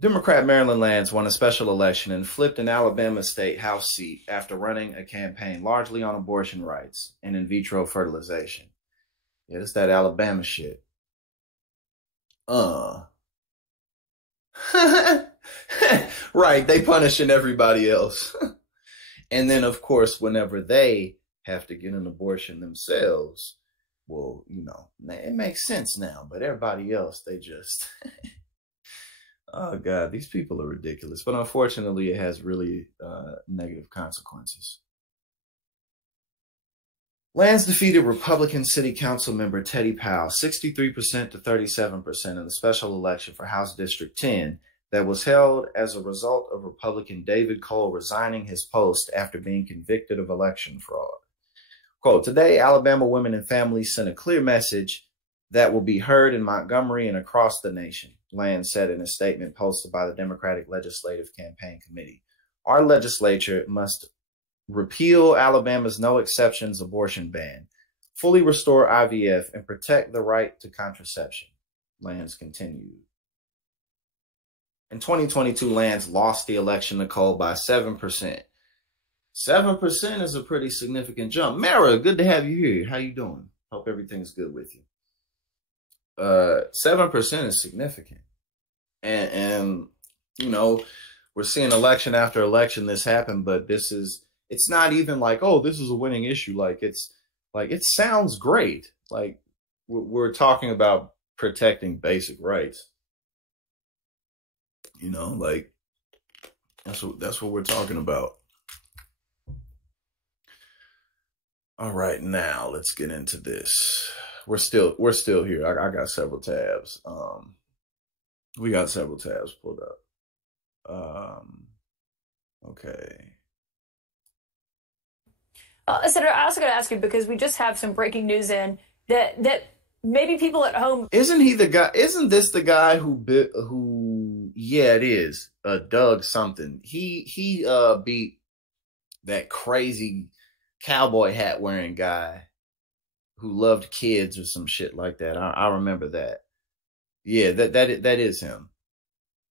Democrat Maryland Lands won a special election and flipped an Alabama state House seat after running a campaign largely on abortion rights and in vitro fertilization. Yeah, it's that Alabama shit. Right, they punishing everybody else. And then, of course, whenever they have to get an abortion themselves, well, you know, it makes sense now. But everybody else, they just... Oh, God, these people are ridiculous. But unfortunately, it has really negative consequences. Lands defeated Republican City Council member Teddy Powell 63% to 37% in the special election for House District 10 that was held as a result of Republican David Cole resigning his post after being convicted of election fraud. Quote, today, Alabama women and families sent a clear message that will be heard in Montgomery and across the nation, Land said in a statement posted by the Democratic Legislative Campaign Committee. Our legislature must repeal Alabama's no exceptions abortion ban, fully restore IVF, and protect the right to contraception, Lands continued. In 2022, Lands lost the election to Cole by 7%. 7% is a pretty significant jump. Mara, good to have you here. How you doing? Hope everything's good with you. 7% is significant. And, you know, we're seeing election after election this happen, but it's not even like, oh, this is a winning issue. Like, it sounds great. Like, we're talking about protecting basic rights. You know, like, that's what we're talking about. All right, now let's get into this. We're still here. I got several tabs. We got several tabs pulled up. Okay. Senator, I also got to ask you, because we just have some breaking news in that maybe people at home. Isn't this the guy who? Yeah, it is. Doug something. He beat that crazy cowboy hat wearing guy who loved kids or some shit like that. I remember that. Yeah, that is him.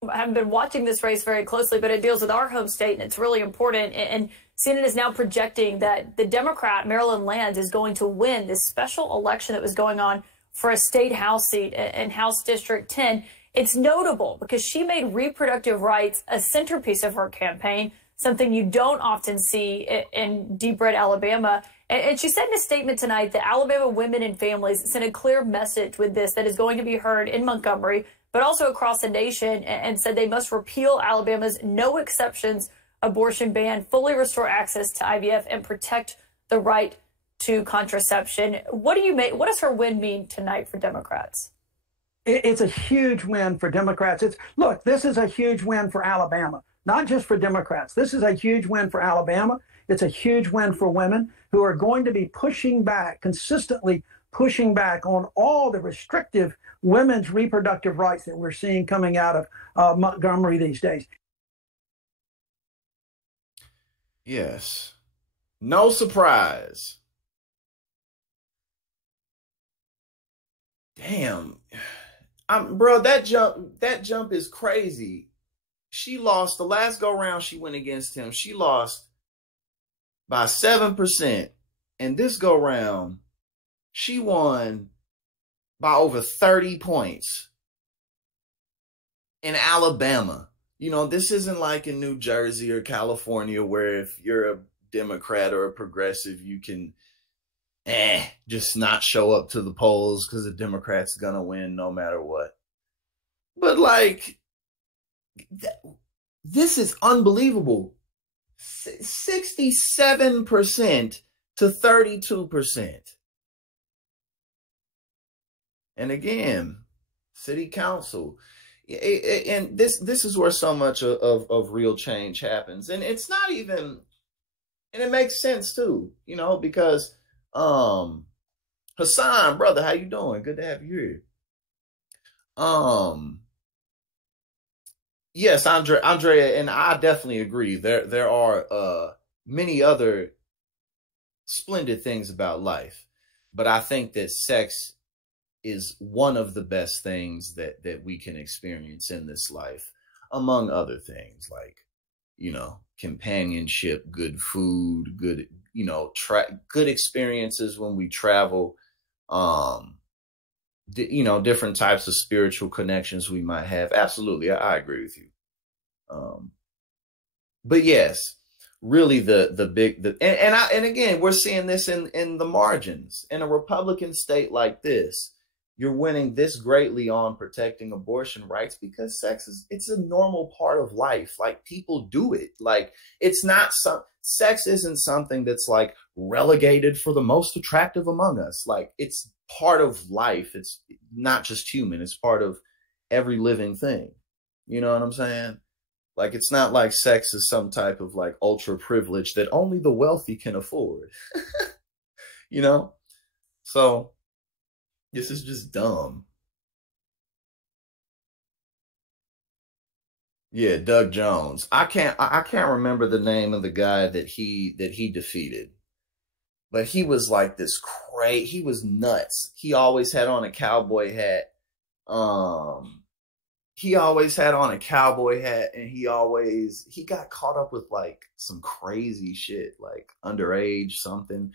I haven't been watching this race very closely, but it deals with our home state, and it's really important. And CNN is now projecting that the Democrat Maryland Lands is going to win this special election that was going on for a state House seat in House District 10. It's notable because she made reproductive rights a centerpiece of her campaign, something you don't often see in deep red Alabama. And she said in a statement tonight that Alabama women and families sent a clear message with this that is going to be heard in Montgomery, but also across the nation, and said they must repeal Alabama's no exceptions abortion ban, fully restore access to IVF, and protect the right to contraception. What does her win mean tonight for Democrats? It's a huge win for Democrats. Look, this is a huge win for Alabama, not just for Democrats. This is a huge win for Alabama. It's a huge win for women who are going to be pushing back, consistently pushing back on all the restrictive women's reproductive rights that we're seeing coming out of Montgomery these days. Yes. No surprise. Damn. Bro, that jump is crazy. She lost the last go round she went against him. She lost by 7%. And this go round, she won by over 30 points in Alabama. You know, this isn't like in New Jersey or California where if you're a Democrat or a progressive, you can just not show up to the polls because the Democrat's gonna win no matter what. But like, this is unbelievable. 67% to 32%. And again, city council. And this is where so much of real change happens. And it's not even, and it makes sense too, you know, because Hassan, brother, how you doing? Good to have you here. Yes, Andrea, and I definitely agree. There are many other splendid things about life, but I think that sex is one of the best things that we can experience in this life. among other things like, companionship, good food, good, good experiences when we travel, different types of spiritual connections we might have. Absolutely. I agree with you. But yes, really and again, we're seeing this in the margins. In a Republican state like this, you're winning this greatly on protecting abortion rights because it's a normal part of life. Like, people do it. Like, sex isn't something that's like relegated for the most attractive among us. Like, it's part of life. It's not just human. It's part of every living thing. You know what I'm saying? Like, it's not like sex is some type of like ultra privilege that only the wealthy can afford. So this is just dumb. Yeah, Doug Jones. I can't remember the name of the guy that he defeated. But he was like this he was nuts. He always had on a cowboy hat. He always had on a cowboy hat, and he got caught up with like some crazy shit, like underage something.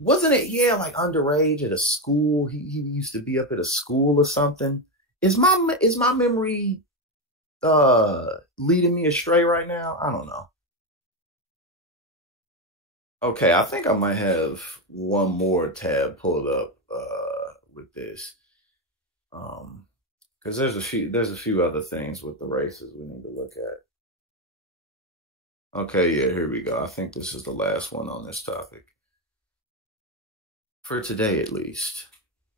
Wasn't it? Yeah, like underage at a school. He used to be up at a school or something. Is my memory leading me astray right now? I don't know. Okay, I think I might have one more tab pulled up with this. Because there's a few other things with the races we need to look at. Okay, yeah, here we go. I think this is the last one on this topic. For today, at least.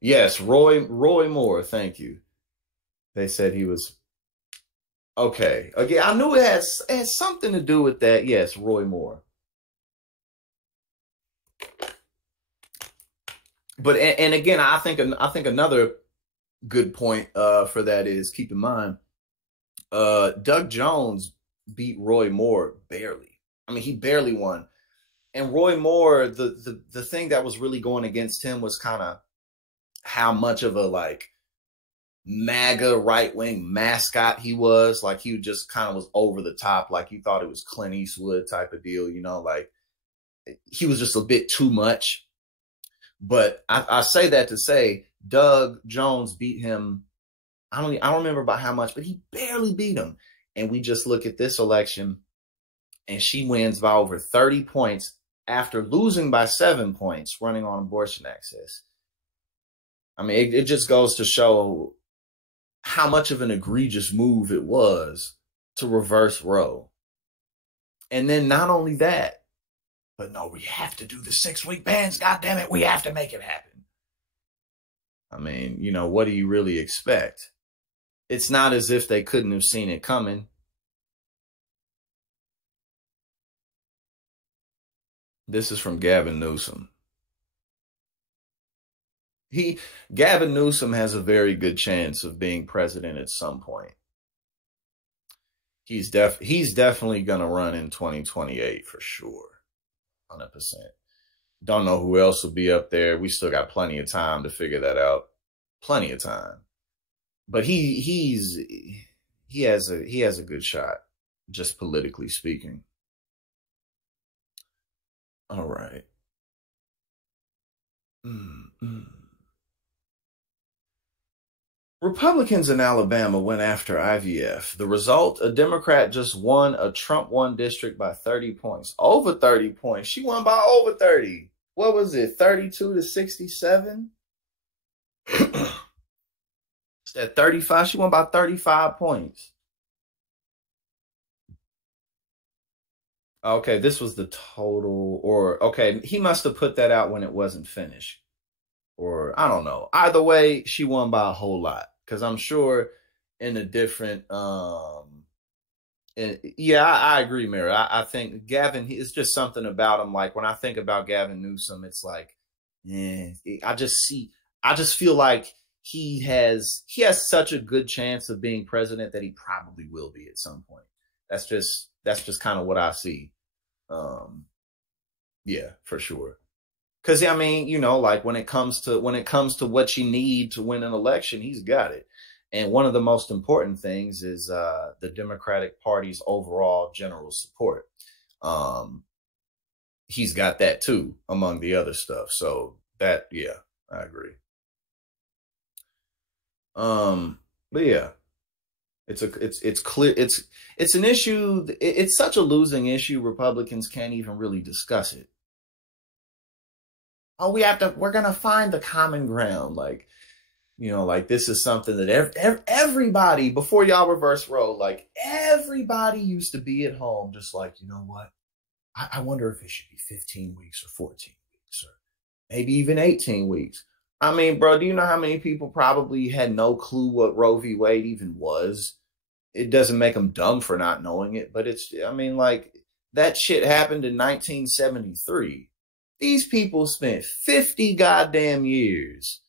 Yes, Roy Moore, thank you. They said he was... Okay, again, I knew it had something to do with that. Yes, Roy Moore. But, and again, I think another good point for that is, keep in mind, Doug Jones beat Roy Moore barely. I mean, he barely won. And Roy Moore, the thing that was really going against him was kind of how much of a like MAGA right-wing mascot he was. Like, he just kind of was over the top. Like, you thought it was Clint Eastwood type of deal, like he was just a bit too much. But I say that to say Doug Jones beat him. I don't remember by how much, but he barely beat him. And we just look at this election, and she wins by over 30 points after losing by 7 points running on abortion access. I mean, it just goes to show how much of an egregious move it was to reverse Roe. And then not only that, but no, we have to do the 6-week bans. God damn it, we have to make it happen. I mean, what do you really expect? It's not as if they couldn't have seen it coming. This is from Gavin Newsom. Gavin Newsom has a very good chance of being president at some point. He's definitely going to run in 2028 for sure. 100%. Don't know who else will be up there. We still got plenty of time to figure that out. Plenty of time. But he has a good shot, just politically speaking. All right. Republicans in Alabama went after IVF. The result, a Democrat just won a Trump won district by 30 points. Over 30 points. She won by over 30. What was it? 32 to 67? At 35, she won by 35 points. Okay, this was the total, okay, he must have put that out when it wasn't finished. Or, I don't know. Either way, she won by a whole lot. Because I'm sure in a different, I agree, Mary. I think Gavin, it's just something about him. Like, when I think about Gavin Newsom, it's like, I just feel like he has such a good chance of being president that he probably will be at some point. That's just kind of what I see. Yeah, for sure. Because, I mean, like when it comes to what you need to win an election, he's got it. And one of the most important things is the Democratic Party's overall general support. He's got that too, among the other stuff. So that, yeah, I agree. But yeah, it's clear. It's an issue. It's such a losing issue. Republicans can't even really discuss it. Oh, we're going to find the common ground. Like, you know, like this is something that everybody, before y'all reverse road, like everybody used to be at home just like, you know what? I wonder if it should be 15 weeks or 14 weeks or maybe even 18 weeks. I mean, bro, do you know how many people probably had no clue what Roe v. Wade even was? It doesn't make them dumb for not knowing it, but I mean, like that shit happened in 1973. These people spent 50 goddamn years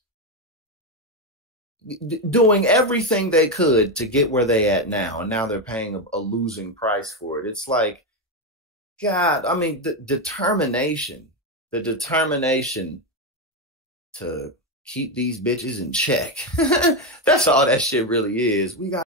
doing everything they could to get where they at now. And now they're paying a losing price for it. It's like, God, I mean, the determination to keep these bitches in check. That's all that shit really is. We got